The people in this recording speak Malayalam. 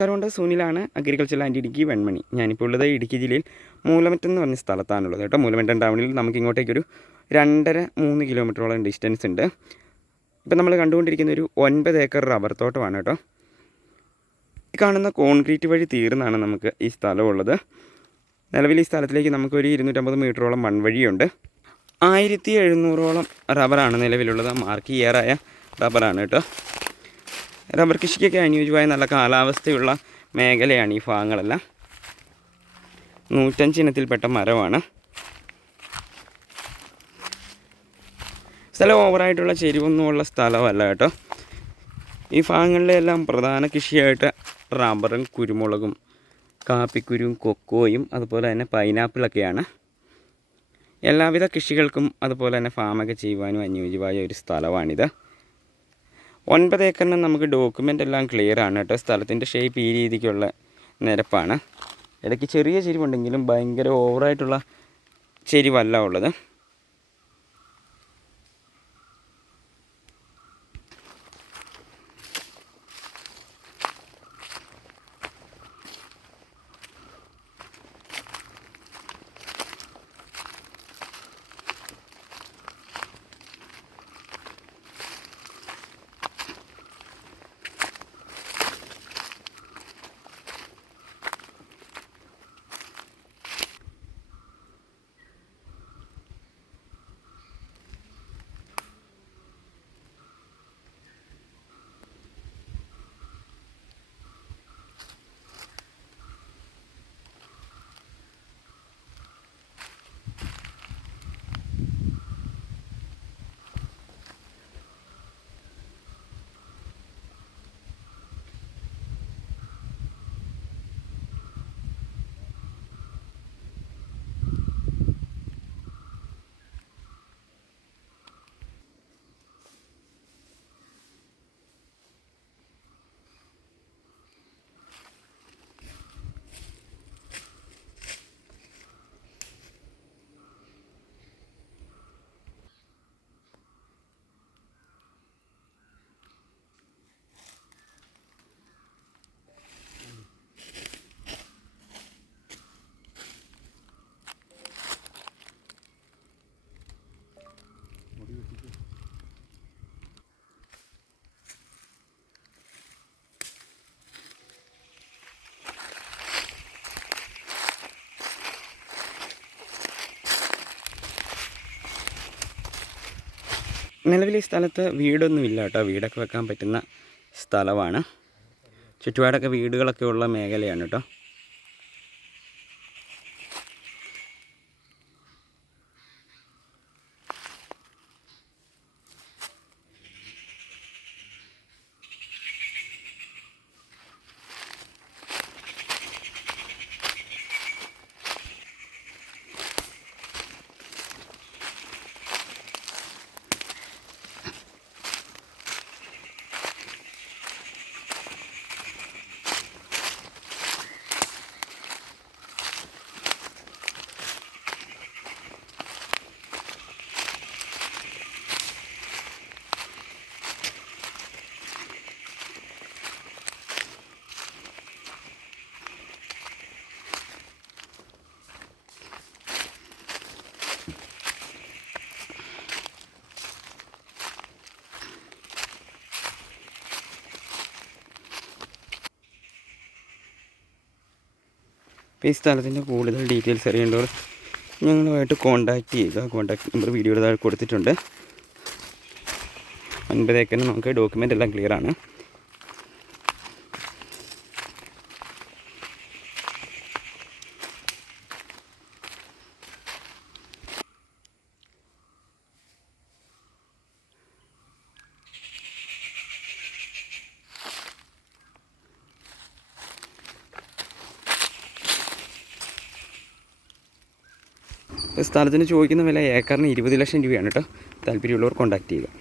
നമസ്കാരമുണ്ട് സൂനിലാണ് അഗ്രികൾച്ചർ ലാൻഡ് ഇടുക്കി വെൺമണി. ഞാനിപ്പോൾ ഉള്ളത് ഇടുക്കി ജില്ലയിൽ മൂലമറ്റം എന്ന് പറഞ്ഞ സ്ഥലത്താണുള്ളത് കേട്ടോ. മൂലമറ്റം ടൗണിൽ നമുക്ക് ഇങ്ങോട്ടേക്കൊരു രണ്ടര മൂന്ന് കിലോമീറ്ററോളം ഡിസ്റ്റൻസ് ഉണ്ട്. ഇപ്പം നമ്മൾ കണ്ടുകൊണ്ടിരിക്കുന്ന ഒരു ഒൻപത് ഏക്കർ റബ്ബർ തോട്ടമാണ് കേട്ടോ. ഈ കാണുന്ന കോൺക്രീറ്റ് വഴി തീർന്നാണ് നമുക്ക് ഈ സ്ഥലമുള്ളത്. നിലവിൽ ഈ സ്ഥലത്തിലേക്ക് നമുക്കൊരു ഇരുന്നൂറ്റമ്പത് മീറ്ററോളം മൺവഴിയുണ്ട്. ആയിരത്തി എഴുന്നൂറോളം റബ്ബറാണ് നിലവിലുള്ളത്. മാർക്ക് ഇയറായ റബ്ബറാണ് കേട്ടോ. റബ്ബർ കൃഷിക്കൊക്കെ അനുയോജ്യമായ നല്ല കാലാവസ്ഥയുള്ള മേഖലയാണ് ഈ ഭാഗങ്ങളെല്ലാം. നൂറ്റഞ്ച് ഇനത്തിൽപ്പെട്ട മരമാണ്. സ്ഥലം ഓവറായിട്ടുള്ള ചെരിവൊന്നുമുള്ള സ്ഥലമല്ല കേട്ടോ. ഈ ഭാഗങ്ങളിലെല്ലാം പ്രധാന കൃഷിയായിട്ട് റബ്ബറും കുരുമുളകും കാപ്പിക്കുരുവും കൊക്കോയും അതുപോലെ തന്നെ പൈനാപ്പിളൊക്കെയാണ്. എല്ലാവിധ കൃഷികൾക്കും അതുപോലെ തന്നെ ഫാമൊക്കെ ചെയ്യുവാനും അനുയോജ്യമായ ഒരു സ്ഥലമാണിത്. ഒൻപത് ഏക്കറിന് നമുക്ക് ഡോക്യുമെന്റ് എല്ലാം ക്ലിയർ ആണ് കേട്ടോ. സ്ഥലത്തിന്റെ ഷേപ്പ് ഈ രീതിക്കുള്ള നിരപ്പാണ്. ഇടയ്ക്ക് ചെറിയ ചെരിവുണ്ടെങ്കിലും ഭയങ്കര ഓവറായിട്ടുള്ള ചെരിവല്ല ഉള്ളത്. നിലവിൽ ഈ സ്ഥലത്ത് വീടൊന്നുമില്ല കേട്ടോ. വീടൊക്കെ വെക്കാൻ പറ്റുന്ന സ്ഥലമാണ്. ചുറ്റുപാടൊക്കെ വീടുകളൊക്കെ ഉള്ള മേഖലയാണ് കേട്ടോ. അപ്പോൾ ഈ സ്ഥലത്തിന്റെ കൂടുതൽ ഡീറ്റെയിൽസ് അറിയേണ്ടവർ ഞങ്ങളുമായിട്ട് കോൺടാക്റ്റ് ചെയ്യുക കോൺടാക്ട് നമ്പർ വീഡിയോയുടെ താഴെ കൊടുത്തിട്ടുണ്ട്. ഒൻപത് ഏക്കറിന് നമുക്ക് ഡോക്യുമെന്റ് എല്ലാം ക്ലിയർ സ്ഥലത്തിന് ചോദിക്കുന്ന വില ഏക്കറിന് ഇരുപത് ലക്ഷം രൂപയാണ് കേട്ടോ. താല്പര്യമുള്ളവർ കോൺടാക്റ്റ് ചെയ്യുക.